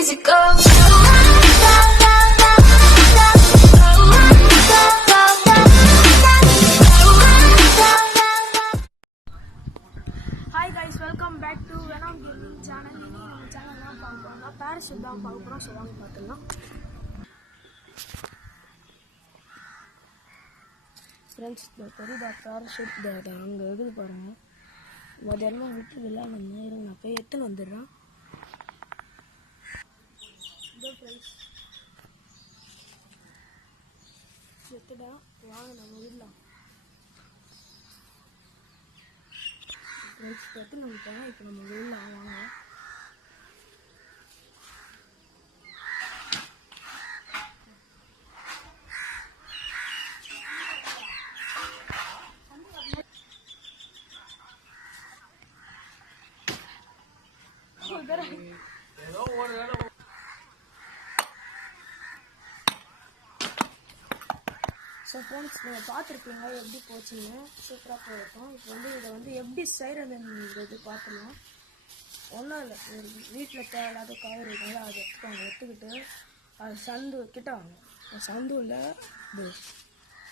easy go. Hi guys, welcome back to Venom Gaming channel. நம்ம channel தான் பார்ப்போம். Parachute தான் பார்க்குறோம். ஸோ வாங்க பார்த்துக்கலாம். ஃப்ரெண்ட்ஸ், இந்த தெரியுதா பேராஷூட் அங்கே இருக்குது பாருங்கள். மதியானமாக விட்டு விளையாடணும். இருங்க, நான் போய் எத்தனை வந்துடுறேன். இதோ ஃப்ரெண்ட்ஸ் எத்துடா, வாங்க நம்ம விடலாம். ஃப்ரெண்ட்ஸ் எத்தனை வந்துட்டாங்க. இப்போ நம்ம விடலாம், வாங்க. ஸோ ஃப்ரெண்ட்ஸ், நீங்கள் பார்த்துருப்பீங்க எப்படி போச்சுன்னு. சூப்பராக போயிருக்கோம். இப்போ இதை எப்படி செய்கிறதுன்றது பார்த்துலாம். ஒன்றும் இல்லை, வீட்டில் தேவையில்லாத கவர் இருக்குங்களா, அதை எடுத்துக்கிட்டு அது சந்து கிட்ட வாங்க. சந்துவில்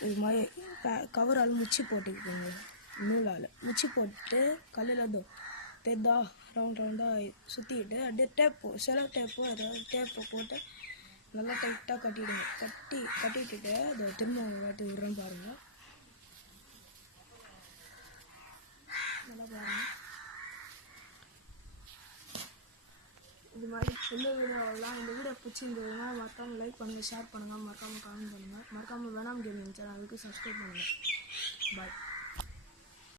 இது மாதிரி கவரால் முச்சி போட்டுக்கிட்டுங்க. நூலால் முச்சி போட்டு கல்லில் தெதா ரவுண்டாக சுற்றிக்கிட்டு அப்படியே டேப்பு, செலோ டேப்பு, அதாவது டேப்பை போட்டு நல்லா டைட்டாக கட்டிவிடுங்க. கட்டிட்டு அதை திரும்ப வாட்டி விட்றேன் பாருங்கள். நல்லா பாருங்கள். இது மாதிரி இந்த வீடியோ பிடிச்சிருந்ததுன்னா மறக்காமல் லைக் பண்ணுங்கள், ஷேர் பண்ணுங்கள், மறக்காமல் கமெண்ட் பண்ணுங்கள். மறக்காமல் வேணாம் கேமிங் சேனலுக்கு சப்ஸ்கிரைப் பண்ணுங்கள். பாய்.